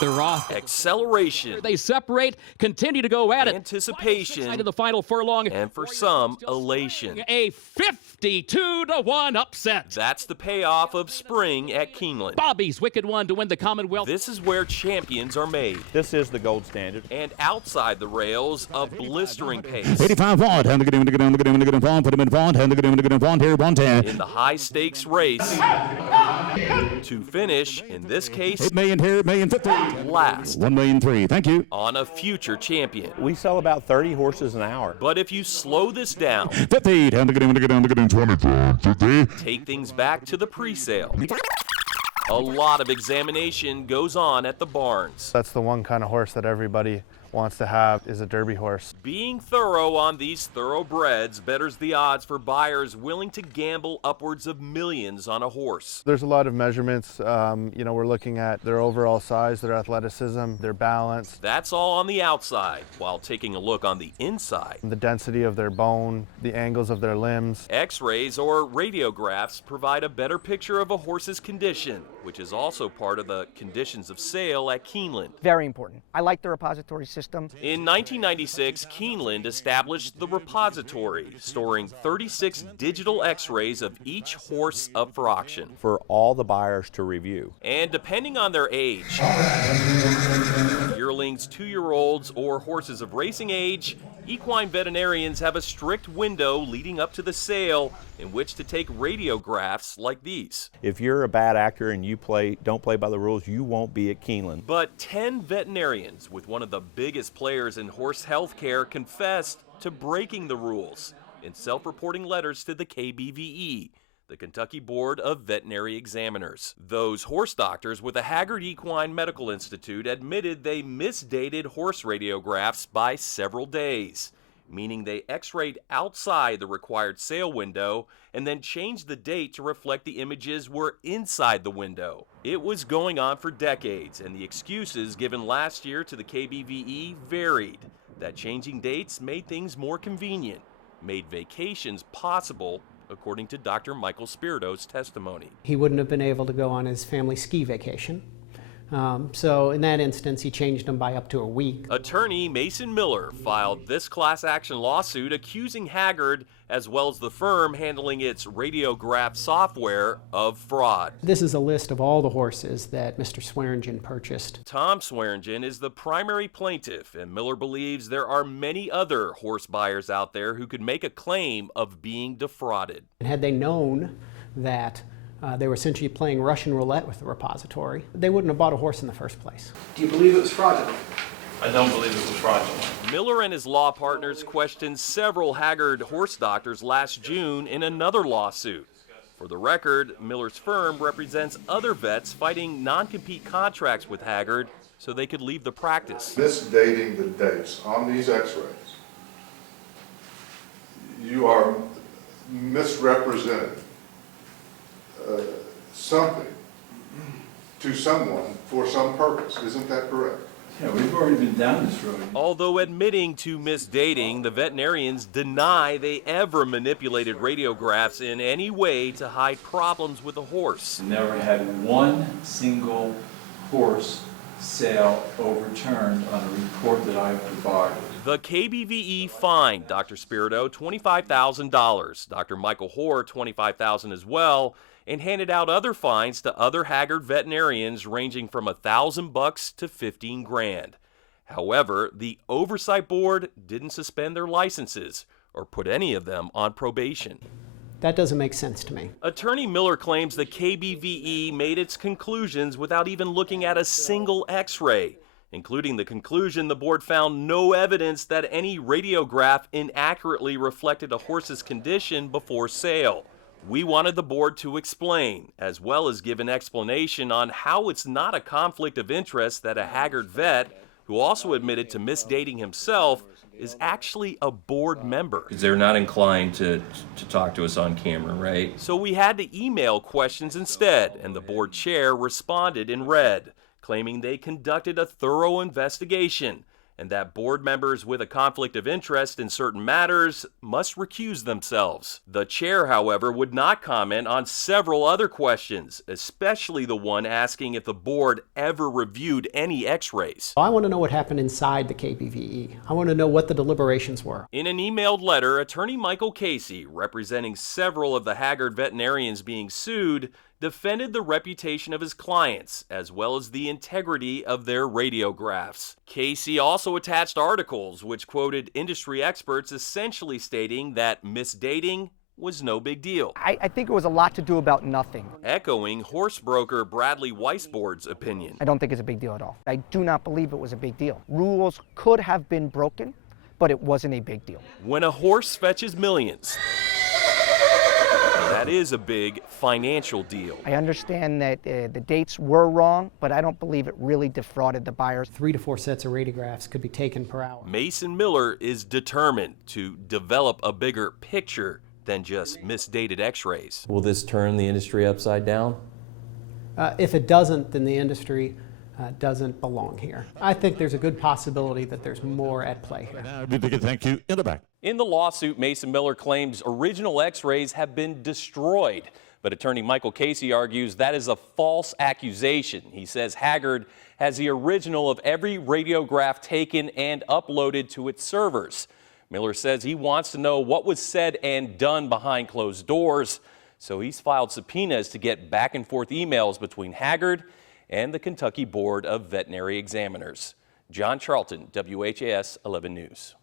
They're off. Acceleration. They separate, continue to go at it. Anticipation. Into the final furlong. And for some, elation. A 52-1 upset. That's the payoff of spring at Keeneland. Bobby's Wicked One to win the Commonwealth. This is where champions are made. This is the gold standard. And outside the rails, a blistering pace. 85 forward, hand to get him, put him in front, hand to get him, here, 110. In the high-stakes race, to finish, in this case, 8 million here, 8,050,000. last. 1,003,000, thank you. On a future champion. We sell about 30 horses an hour. But if you slow this down, 50, hand to get him, 25, 50. take things back to the pre-sale. A lot of examination goes on at the barns. That's the one kind of horse that everybody wants to have, is a Derby horse. Being thorough on these thoroughbreds betters the odds for buyers willing to gamble upwards of millions on a horse. There's a lot of measurements. We're looking at their overall size, their athleticism, their balance. That's all on the outside, while taking a look on the inside. The density of their bone, the angles of their limbs. X-rays or radiographs provide a better picture of a horse's condition, which is also part of the conditions of sale at Keeneland. Very important. I like the repository system. In 1996, Keeneland established the repository, storing 36 digital X-rays of each horse up for auction. For all the buyers to review. And depending on their age, yearlings, 2-year-olds, or horses of racing age, equine veterinarians have a strict window leading up to the sale in which to take radiographs like these. If you're a bad actor and you don't play by the rules, you won't be at Keeneland. But 10 veterinarians with one of the biggest players in horse health care confessed to breaking the rules in self-reporting letters to the KBVE, the Kentucky Board of Veterinary Examiners. Those horse doctors with the Haggard Equine Medical Institute admitted they misdated horse radiographs by several days, meaning they x-rayed outside the required sale window and then changed the date to reflect the images were inside the window. It was going on for decades, and the excuses given last year to the KBVE varied. That changing dates made things more convenient, made vacations possible, according to Dr. Michael Spirito's testimony. He wouldn't have been able to go on his family ski vacation. So in that instance, he changed them by up to a week. Attorney Mason Miller filed this class action lawsuit accusing Haggard, as well as the firm handling its radiograph software, of fraud. This is a list of all the horses that Mr. Swearingen purchased. Tom Swearingen is the primary plaintiff, and Miller believes there are many other horse buyers out there who could make a claim of being defrauded. And had they known that they were essentially playing Russian roulette with the repository, they wouldn't have bought a horse in the first place. Do you believe it was fraudulent? I don't believe it was fraudulent. Miller and his law partners questioned several Haggard horse doctors last June in another lawsuit. For the record, Miller's firm represents other vets fighting non-compete contracts with Haggard so they could leave the practice. Misdating the dates on these x-rays, you are misrepresenting something to someone for some purpose. Isn't that correct? Yeah, we've already been down this road. Although admitting to misdating, the veterinarians deny they ever manipulated radiographs in any way to hide problems with a horse. Never had one single horse sale overturned on a report that I provided. The KBVE fined Dr. Spirito $25,000, Dr. Michael Hoare $25,000 as well, and handed out other fines to other Haggard veterinarians ranging from $1,000 to $15,000. However, the oversight board didn't suspend their licenses or put any of them on probation. That doesn't make sense to me. Attorney Miller claims the KBVE made its conclusions without even looking at a single x-ray, including the conclusion the board found no evidence that any radiograph inaccurately reflected a horse's condition before sale. We wanted the board to explain, as well as give an explanation on how it's not a conflict of interest that a Haggard vet, who also admitted to misdating himself, is actually a board member. They're not inclined to talk to us on camera, right? So we had to email questions instead, and the board chair responded in red, claiming they conducted a thorough investigation and that board members with a conflict of interest in certain matters must recuse themselves. The chair, however, would not comment on several other questions, especially the one asking if the board ever reviewed any x-rays. I want to know what happened inside the KBVE. I want to know what the deliberations were. In an emailed letter, attorney Michael Casey, representing several of the Haggard veterinarians being sued, defended the reputation of his clients, as well as the integrity of their radiographs. Casey also attached articles which quoted industry experts essentially stating that misdating was no big deal. I think it was a lot to do about nothing. Echoing horse broker Bradley Weisbord's opinion. I don't think it's a big deal at all. I do not believe it was a big deal. Rules could have been broken, but it wasn't a big deal. When a horse fetches millions, that is a big financial deal. I understand that the dates were wrong, but I don't believe it really defrauded the buyers. 3 to 4 sets of radiographs could be taken per hour. Mason Miller is determined to develop a bigger picture than just misdated x-rays. Will this turn the industry upside down? If it doesn't, then the industry doesn't belong here. I think there's a good possibility that there's more at play here. Now, thank you. In the back. In the lawsuit, Mason Miller claims original x-rays have been destroyed, but attorney Michael Casey argues that is a false accusation. He says Haggard has the original of every radiograph taken and uploaded to its servers. Miller says he wants to know what was said and done behind closed doors, so he's filed subpoenas to get back and forth emails between Haggard and the Kentucky Board of Veterinary Examiners. John Charlton, WHAS 11 News.